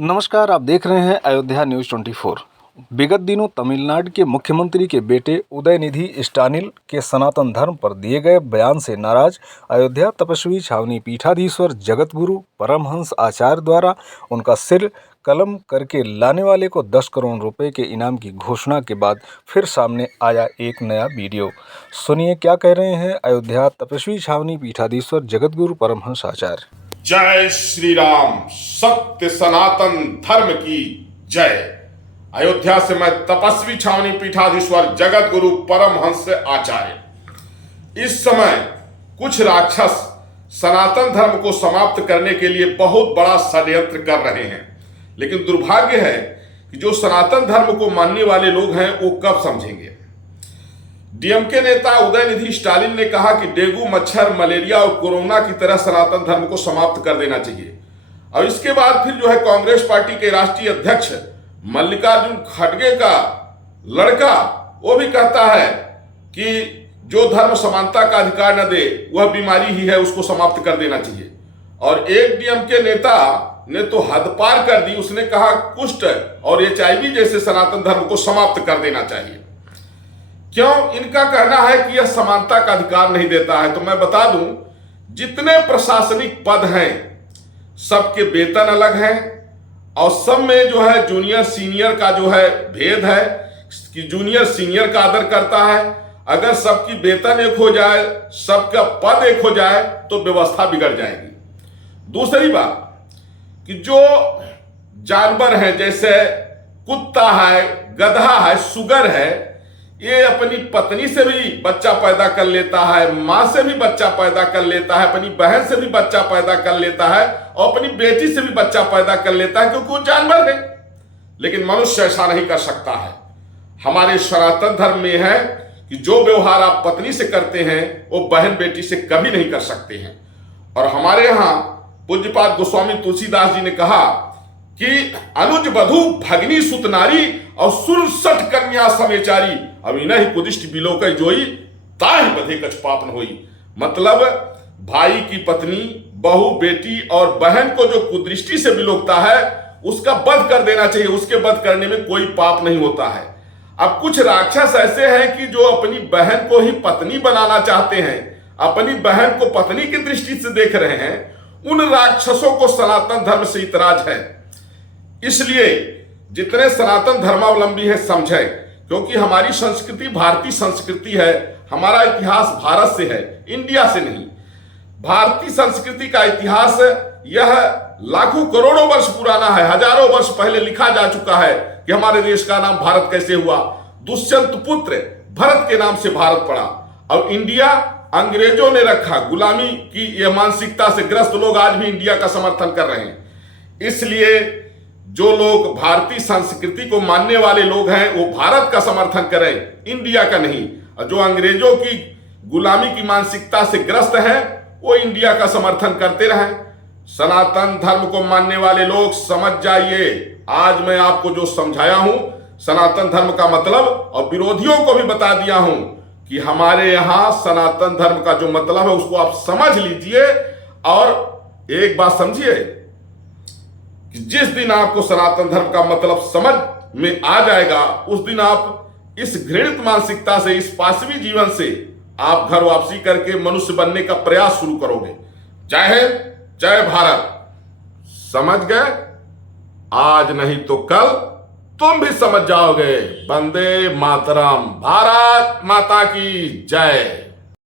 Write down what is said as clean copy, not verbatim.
नमस्कार, आप देख रहे हैं अयोध्या न्यूज़ 24। विगत दिनों तमिलनाडु के मुख्यमंत्री के बेटे उदयनिधि स्टालिन के सनातन धर्म पर दिए गए बयान से नाराज अयोध्या तपस्वी छावनी पीठाधीश्वर जगतगुरु परमहंस आचार्य द्वारा उनका सिर कलम करके लाने वाले को 10 करोड़ रुपए के इनाम की घोषणा के बाद फिर सामने आया एक नया वीडियो। सुनिए क्या कह रहे हैं अयोध्या तपस्वी छावनी पीठाधीश्वर जगतगुरु परमहंस आचार्य। जय श्री राम, सत्य सनातन धर्म की जय। अयोध्या से मैं तपस्वी छावनी पीठाधीश्वर जगत गुरु परमहंस आचार्य। इस समय कुछ राक्षस सनातन धर्म को समाप्त करने के लिए बहुत बड़ा षड्यंत्र कर रहे हैं, लेकिन दुर्भाग्य है कि जो सनातन धर्म को मानने वाले लोग हैं वो कब समझेंगे। डीएमके नेता उदयनिधि स्टालिन ने कहा कि डेंगू, मच्छर, मलेरिया और कोरोना की तरह सनातन धर्म को समाप्त कर देना चाहिए। और इसके बाद फिर जो है कांग्रेस पार्टी के राष्ट्रीय अध्यक्ष मल्लिकार्जुन खड़गे का लड़का वो भी कहता है कि जो धर्म समानता का अधिकार न दे वह बीमारी ही है, उसको समाप्त कर देना चाहिए। और एक डीएमके नेता ने तो हद पार कर दी, उसने कहा कुष्ठ और एचआईवी जैसे सनातन धर्म को समाप्त कर देना चाहिए। क्यों? इनका कहना है कि यह समानता का अधिकार नहीं देता है। तो मैं बता दूं, जितने प्रशासनिक पद हैं सबके वेतन अलग हैं और सब में जो है जूनियर सीनियर का जो है भेद है कि जूनियर सीनियर का आदर करता है। अगर सबकी वेतन एक हो जाए, सबका पद एक हो जाए तो व्यवस्था बिगड़ जाएगी। दूसरी बात कि जो जानवर हैं जैसे कुत्ता है, गधा है, सुगर है, ये अपनी पत्नी से भी बच्चा पैदा कर लेता है, मां से भी बच्चा पैदा कर लेता है, अपनी बहन से भी बच्चा पैदा कर लेता है और अपनी बेटी से भी बच्चा पैदा कर लेता है, क्योंकि वो जानवर है। लेकिन मनुष्य ऐसा नहीं कर सकता है। हमारे सनातन धर्म में है कि जो व्यवहार आप पत्नी से करते हैं वो बहन बेटी से कभी नहीं कर सकते हैं। और हमारे यहां पूज्यपाद गोस्वामी तुलसीदास जी ने कहा कि अनुज वधु भगनी सुत नारी और सुरसठ कन्या समेचारी अविनहि कुदिष्ट बिलोक जोई ताहि बधे कछ पापन होई। मतलब भाई की पत्नी, बहू, बेटी और बहन को जो कुदृष्टि से बिलोकता है उसका वध कर देना चाहिए, उसके वध करने में कोई पाप नहीं होता है। अब कुछ राक्षस ऐसे हैं कि जो अपनी बहन को ही पत्नी बनाना चाहते हैं, अपनी बहन को पत्नी की दृष्टि से देख रहे हैं। उन राक्षसों को सनातन धर्म से इतराज है। इसलिए जितने सनातन धर्मावलंबी हैं समझे, क्योंकि हमारी संस्कृति भारतीय संस्कृति है, हमारा इतिहास भारत से है, इंडिया से नहीं। भारतीय संस्कृति का इतिहास यह लाखों करोड़ों वर्ष पुराना है। हजारों वर्ष पहले लिखा जा चुका है कि हमारे देश का नाम भारत कैसे हुआ। दुष्यंत पुत्र भरत के नाम से भारत पड़ा और इंडिया अंग्रेजों ने रखा। गुलामी की यह मानसिकता से ग्रस्त लोग आज भी इंडिया का समर्थन कर रहे हैं। इसलिए जो लोग भारतीय संस्कृति को मानने वाले लोग हैं वो भारत का समर्थन करें, इंडिया का नहीं। और जो अंग्रेजों की गुलामी की मानसिकता से ग्रस्त हैं वो इंडिया का समर्थन करते रहें। सनातन धर्म को मानने वाले लोग समझ जाइए, आज मैं आपको जो समझाया हूं सनातन धर्म का मतलब, और विरोधियों को भी बता दिया हूं कि हमारे यहां सनातन धर्म का जो मतलब है उसको आप समझ लीजिए। और एक बात समझिए कि जिस दिन आपको सनातन धर्म का मतलब समझ में आ जाएगा उस दिन आप इस घृणित मानसिकता से, इस पाशवी जीवन से आप घर वापसी करके मनुष्य बनने का प्रयास शुरू करोगे। जय हिंद, जय भारत। समझ गए? आज नहीं तो कल तुम भी समझ जाओगे। वंदे मातरम। भारत माता की जय।